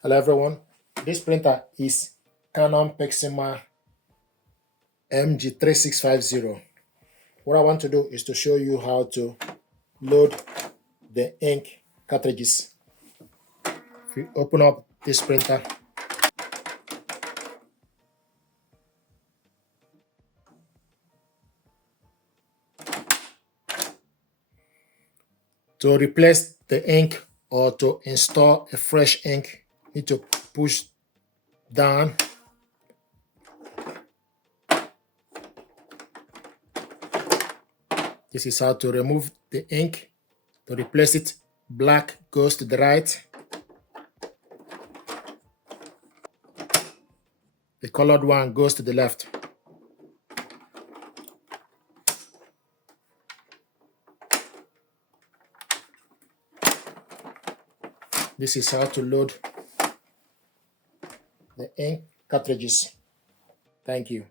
Hello everyone, this printer is Canon PIXMA MG3600. What I want to do is to show you how to load the ink cartridges. If you open up this printer, to replace the ink or to install a fresh ink, you need to push down. This is how to remove the ink. To replace it, black goes to the right, the colored one goes to the left. This is how to load the ink cartridges. Thank you.